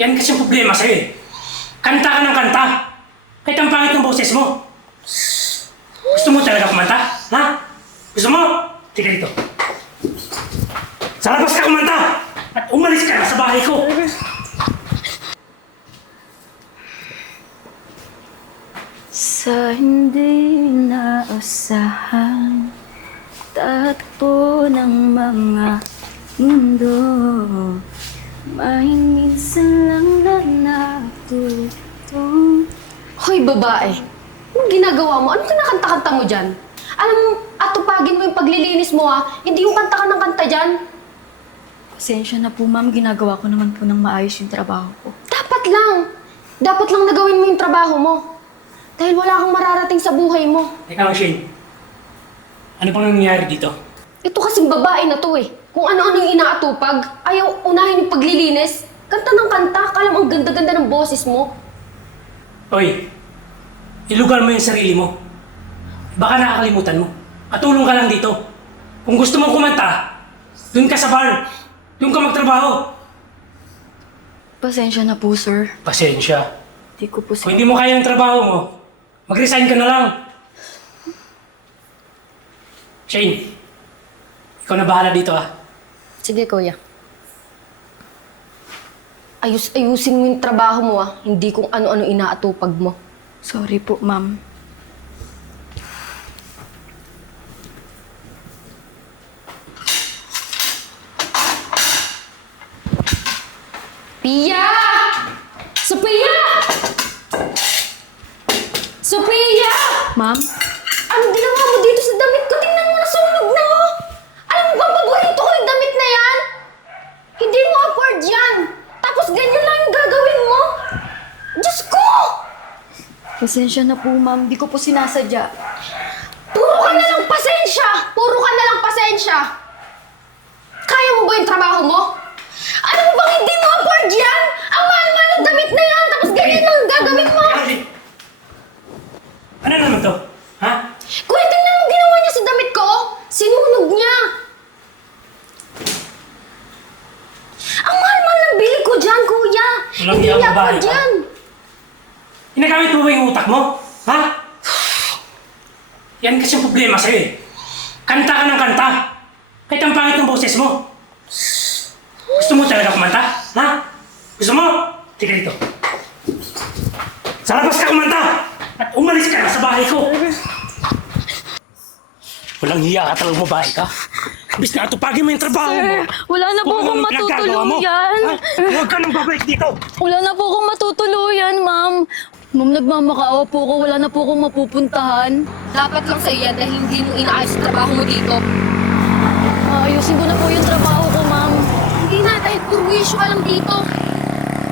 Yan kasi ang problema sa'yo eh. Kanta ka ng kanta. Kahit ang pangit ng boses mo. Gusto mo talaga kumanta? Ha? Gusto mo? Tika dito. Sa labas ka kumanta! At umalis ka na sa bahay ko! Sa hindi inaasahan, takbo ng mga mundo, minsan lang na natutong. Hoy, babae. Anong ginagawa mo? Anong kinakanta-kanta mo dyan? Alam mo, atupagin mo yung paglilinis mo ha. Hindi yung kanta ka ng kanta dyan. Pasensya na po, ma'am. Ginagawa ko naman po ng maayos yung trabaho ko. Dapat lang. Dapat lang nagawin mo yung trabaho mo. Dahil wala kang mararating sa buhay mo. Teka lang, Shane. Ano pang nangyayari dito? Ito kasing babae na to eh. Kung ano-ano yung inaatupag, ayaw unahin yung paglilinis. Kanta ng kanta, kala mo ang ganda-ganda ng boses mo. Oy, ilugar mo yung sarili mo. Baka nakakalimutan mo. Katulong ka lang dito. Kung gusto mong kumanta, dun ka sa bar. Dun ka magtrabaho. Pasensya na po, sir. Pasensya. Di ko po Kung hindi mo kaya yung trabaho mo, mag-resign ka na lang. Shane, ikaw na bahala dito ah. Sige, kuya. Ayusin mo yung trabaho mo ah. Hindi kung ano-ano inaatupag mo. Sorry po, ma'am. Pia! Sophia! Sophia! Ma'am? Anong ginawa mo dito sa damit ko? Tingnan mo, nasunog na oh! Alam mo ba, paborito ko yung damit na yan? Hindi mo afford yan! Tapos ganyan lang yung gagawin mo? Diyos ko! Pasensya na po, ma'am. Di ko po sinasadya. Puro ka na lang pasensya! Puro ka na lang pasensya! Kaya mo ba yung trabaho mo? Alam mo bang hindi mo afford yan? Ang mahal-mahal ng damit na yan! Tapos ganyan lang ang gagawin mo! Ano naman to? Ha? Kuya, tingnan mo ginawa niya sa damit ko! Sinunog niya! Ang mahal-mahal ng bili ko dyan, kuya! Walang Hindi iyang niya babae afford ka? yan! Ginagamit mo ba yung utak mo? Ha? Yan kasi ang problema sa'yo eh. Kanta ka ng kanta. Kahit ang pangit ng boses mo. Gusto mo talaga kumanta? Ha? Gusto mo? Tika dito. Sa labas ka kumanta! At umalis ka na sa bahay ko! Walang hiya ka talagang babae ka. Bis na atupagin mo yung trabaho mo. Sir, wala na po Kung akong anong pinagagawa mo. matutuluyan. Ha? Huwag ka nang babalik dito. Wala na po akong matutuluyan, ma'am. Ma'am, nagmamakaawa po ko. Wala na po akong mapupuntahan. Dapat lang sa yan dahil hindi mo inaayos ang trabaho mo dito. Ayusin ko na po yung trabaho ko, ma'am. Hindi na, dahil puro issue ka lang dito.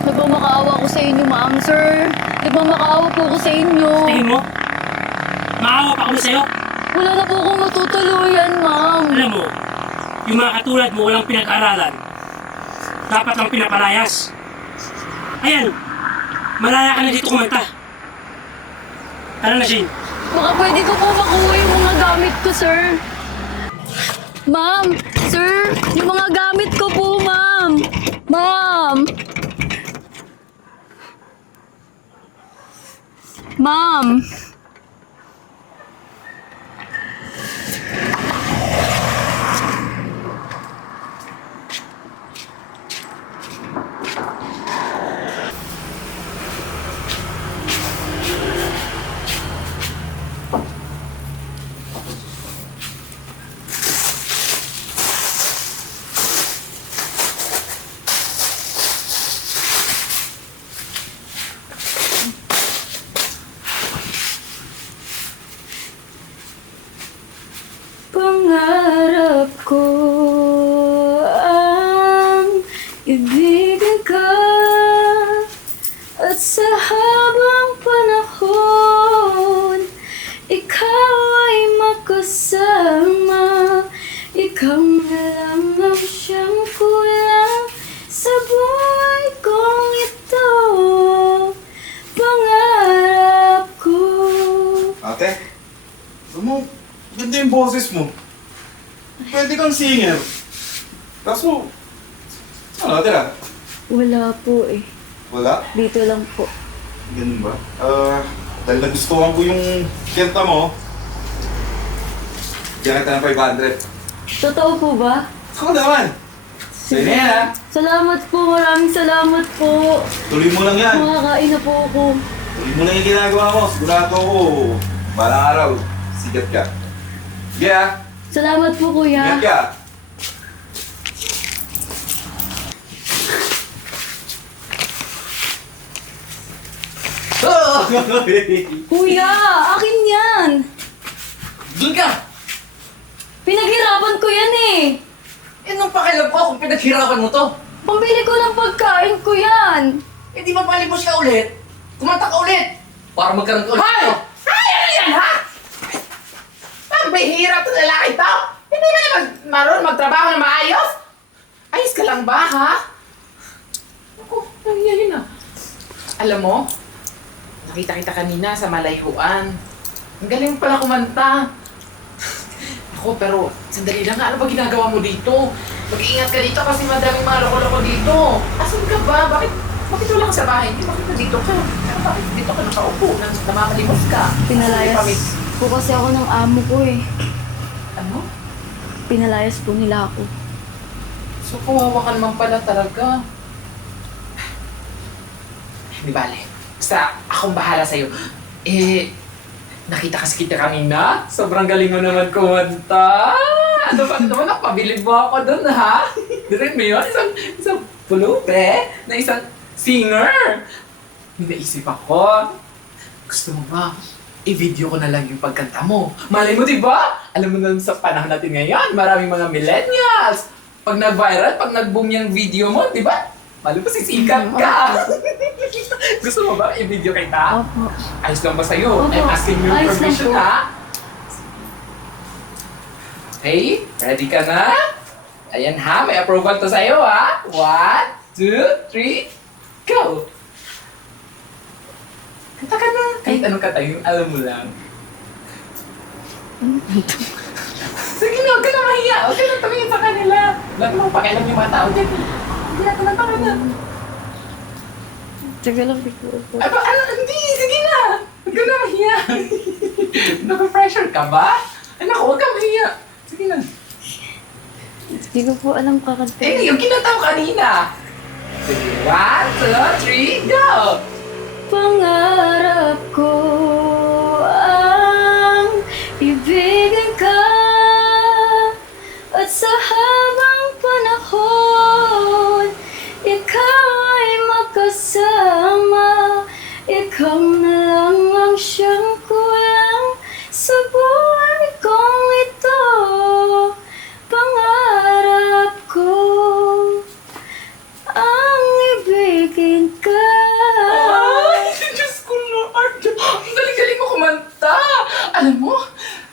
Nagmamakaawa ko sa inyo, ma'am, sir. Nagmamakaawa po ko sa inyo. Tingin mo? Maawa pa kami sa'yo. Wala na po akong matutuluyan, ma'am. Alam mo, yung mga katulad mo walang pinag-aralan. Dapat lang pinapalayas. Ayan, malaya ka na dito kumanta. Tara na, Shane. Baka pwede ko po makuha yung mga gamit ko, sir. Ma'am, sir, yung mga gamit ko po, ma'am. Ma'am. Ma'am. Pangarap ko ang ibigin ka at sa habang panahon ikaw ay makasama. Ikaw na lang ang siyang kulang sa buhay kong ito. Pangarap ko. Ate, alam mo, ganda yung boses mo. Pwede kang singer. Kaso, saan natira? Wala po eh. Wala? Dito lang po. Ganun ba? Dahil nagustuhan ko yung kenta mo, bigyan kita ng 500. Totoo po ba? Ako naman! Sa'yo na yan, ha? Salamat po, maraming salamat po. Tuloy mo lang yan. Makakain na po ako. Tuloy mo lang yung ginagawa mo. Sigurado ako, balang araw, sikat ka. Sige, ha? Salamat po, kuya. Ingat ka. Kuya, akin yan. Doon ka! Pinaghirapan ko yan eh. Eh, nung pakialam ko kung pinaghirapan mo to. Pambili ko ng pagkain ko yan. Eh, di ba palibos ka ulit? Kumanta ka ulit! Para magkaroon ka ulit. Hoy! Ay, ano yan, ha? Ang bihira to lalaki to! Hindi ba naman marunong magtrabaho na maayos? Ayos ka lang ba, ha? Ako, nangyayari na. Alam mo, nakita kita kanina sa malayhuan. Ang galing pala kumanta. Ako, pero sandali lang nga, ano ba ginagawa mo dito? Mag-iingat ka dito kasi madaming mga loko-loko dito. Asan ka ba? Bakit wala ka sa bahay? Bakit nandito ka? Bakit dito ka nakaupo? Namamalimos ka? Pinalayas po kasi ako ng amo ko eh. Ano? Pinalayas po nila ako. So, kawawa ka naman pala talaga. Di bale. Basta, akong bahala sa'yo. Eh, nakita kasi kita kanina. Sobrang galing mo naman kumanta. Ano ba naman? Nakapabilib mo ako dun, ha? Dirin mo yun? Isang pulupe na isang singer. May naisip ako. Gusto mo ba? I-video ko na lang yung pagkanta mo. Malay mo, di ba? Alam mo na sa panahon natin ngayon, maraming mga millennials. Pag nag-viral, pag nag-boom yung video mo, di ba? Malay mo, sisikat ka. Gusto mo ba i-video kita? Opo. Ayos lang ba sa'yo? Opo. I'm asking you Ayos lang permission, po. ha? Okay, ready ka na? Ayan ha, may approval to sa'yo, ha? 1, 2, 3, go! Kanta ka na. Kahit anong kanta, yung alam mo lang. Sige na, huwag ka na mahiya. Huwag ka na tumingin sa kanila. Wala ka lang pakialam yung mga tao dyan. Hindi na, kumanta ka na. Sige lang, siguro po. Ay, ba, ano, hindi, sige na. Huwag ka na mahiya. Naka-pressure ka ba? Ay, naku, huwag ka mahiya. Sige na. Hindi ko po alam kakanta. Eh, yung kinanta mo kanina. Sige, 1, 2, 3, go! Pangarap ko ang ibigin ka at sa habang panahon ikaw ay makasama. Ikaw na lang ang siyang kulang sa buhay kong ito. Pangarap ko ang ibigin ka. Ay, Diyos ko, Lord! Ang galing-galing mo kumanta! Alam mo,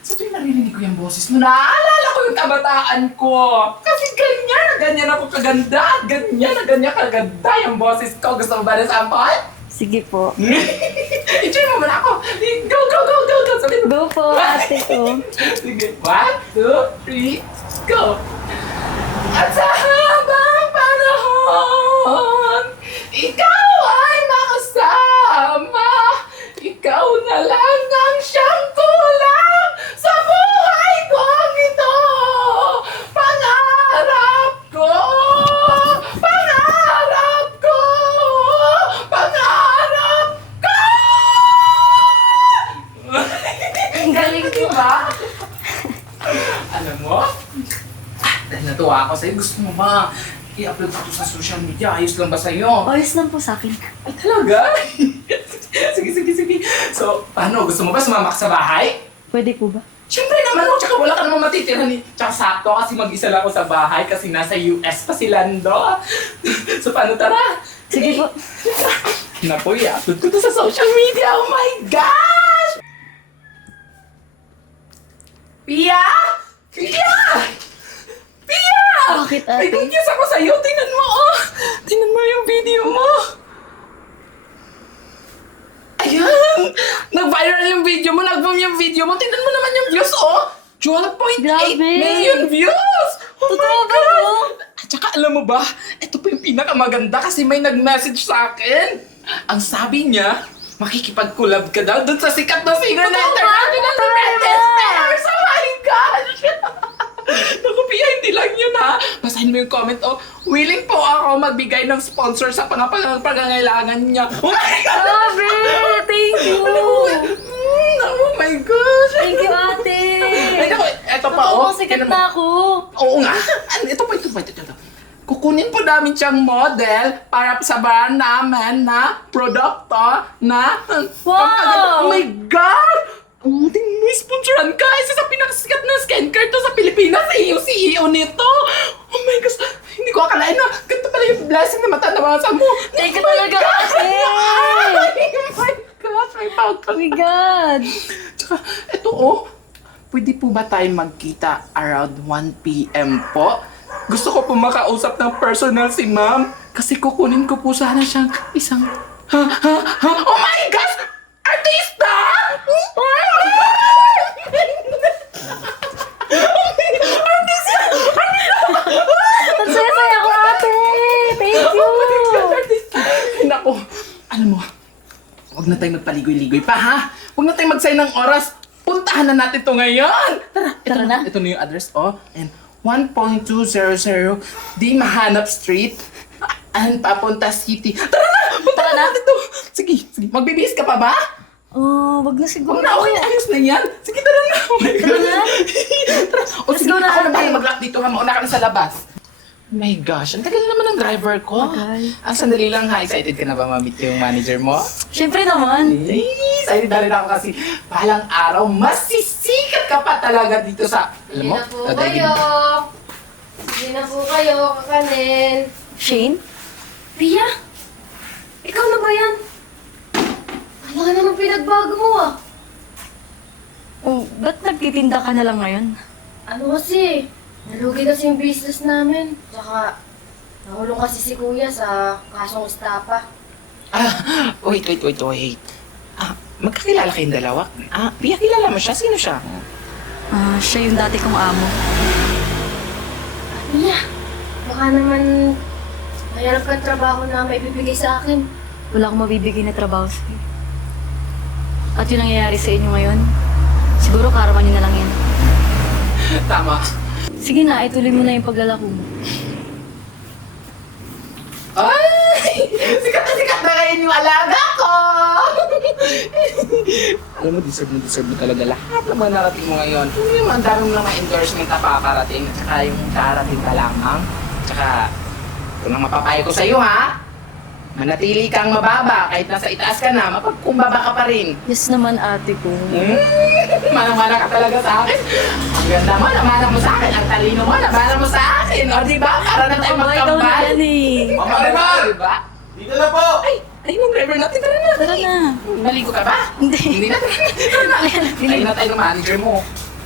sa tuwing naririnig ko yung boses mo, naaalala ko yung kabataan ko. Kasi ganyan ako kaganda, ganyan kaganda yung boses ko. Gusto mo ba na sample? Sige po. I-try mo muna ako. Go, go, go, go, go! Sabi mo. Go po, ate ko. Sige, 1, 2, 3, go! At sa habang panahon, ikaw ay makasama. Ikaw na lang ang siyang kulang sa buhay kong ito. Pangarap ko! Pangarap ko! Pangarap ko! Ang galing po. Diba? Alam mo? Dahil natuwa ako sa'yo, gusto mo ba i-upload ko sa social media? Ayos lang ba sa'yo? Ayos lang po sa akin. Ay, talaga? Sige. So, paano? Gusto mo ba sumama ka sa bahay? Pwede po ba? Siyempre naman, oh, tsaka wala ka namang matitira ni... Tsaka sakto kasi mag-isa lang ako sa bahay kasi nasa US pa si Lando. So, paano tara? Sige po. Naku, i-upload ko to sa social media. Oh my gosh! Pia! Pia! Pia! Bakit, ate? May good news ako sa'yo. Tingnan mo, oh! Tingnan mo yung video mo. Ayan! Nag-viral yung video mo. Nag-boom yung video mo. Tingnan mo naman yung views, oh! 12.8 Grabe. million views! Oh Totoo my ba God! to? At saka Alam mo ba, ito pa yung pinakamaganda kasi may nag-message sa akin. Ang sabi niya, makikipag-collab ka daw dun sa sikat na singer na international na Britney Spears. Oh my gosh! Naku, Pia, hindi lang yun ha. Basahin mo yung comment, oh. Willing po ako magbigay ng sponsor sa pangangailangan niya. Oh my God! Grabe! Thank you! Oh my gosh! Thank you, ate! Ay, naku, eto pa, oh. Sikat na ako. Oo nga. Ito pa. Kukunin po namin siyang model para sa brand namin na produkto na... Wow! Oh my God! Oh, tingnan mo, sponsoran ka. Isa sa pinakasikat na skincare to sa Pilipinas. CEO nito. Oh my gosh. Hindi ko akalain na ganito pala yung blessing na matanawasan mo. Thank you talaga, ate! Oh my gosh, may pout Oh my God! Tsaka, eto oh. Pwede po ba tayo magkita around 1 p.m. po? Gusto ko po makausap ng personal si ma'am. Kasi kukunin ko po sana siyang isang... Oh my gosh! Artista! Oh my Ang saya-saya ko, ate! Thank you! Ay, naku. Alam mo, huwag na tayong magpaligoy-ligoy pa, ha? Huwag na tayong mag-sign ng oras. Puntahan na natin to ngayon. Tara na. Ito na yung address, oh. And 1.200 Di Mahanap Street. And papunta city. Tara na! Puntahan na natin to. Sige. Magbibihis ka pa ba? Oh, wag na siguro. Huwag na, okay. Ayos na yan. Sige, tara na. Oh my Tara God. na. Tara. O Let's sige, go na, ako na ate. bahay mag-lock dito, ha? Mauna ka na sa labas. Oh my gosh, ang tagal naman ng driver ko. Tagal. Ang sandali lang ha, excited ka na ba ma-meet yung manager mo? Siyempre naman. Excited na rin ako kasi balang araw, masisikat ka pa talaga dito sa... Alam mo? Sige na po kayo, kakanin. Shane? Pia? Ikaw na ba yan? Ano ka naman pinagbago mo ah? Oh, ba't nagtitinda ka na lang ngayon? Ano kasi? Nalugi kasi yung business namin. Tsaka, nahulong kasi si kuya sa kasong estapa. Wait. Magkakilala kayong dalawa? Pia, kilala mo siya? Sino siya? Siya yung dati kong amo. Pia, baka naman mayroon kang trabaho na may bibigay sa akin. Wala akong mabibigay na trabaho sa'yo. At yung nangyayari sa inyo ngayon, siguro karaman nyo na lang yan. Tama. Sige na, ituloy mo na yung paglalako mo. Ay! Sikat na ngayon yung alaga ko! Alam mo, deserve mo talaga lahat ng mga narating mo ngayon. Hindi mo, ang dami mo lang endorsement na pakarating. At saka yung karating ka lamang. Tsaka, ito nang mapapayo ko sa'yo, ha? Manatili kang mababa. Kahit nasa itaas ka na, mapagkumbaba ka pa rin. Yes naman, ate ko. Manang-mana ka talaga sa akin. Ang ganda mo, namana mo sa akin. Ang talino mo, namana mo sa akin. O, diba? Para na tayo Ikaw na magkambal. yan eh. Mama Rimar! Diba? Dito na po! Ayun ang driver natin. Tara na. Tara na. Maligo ka ba? Hindi. Hindi na. Tara na. Ayun na tayo ng manager mo.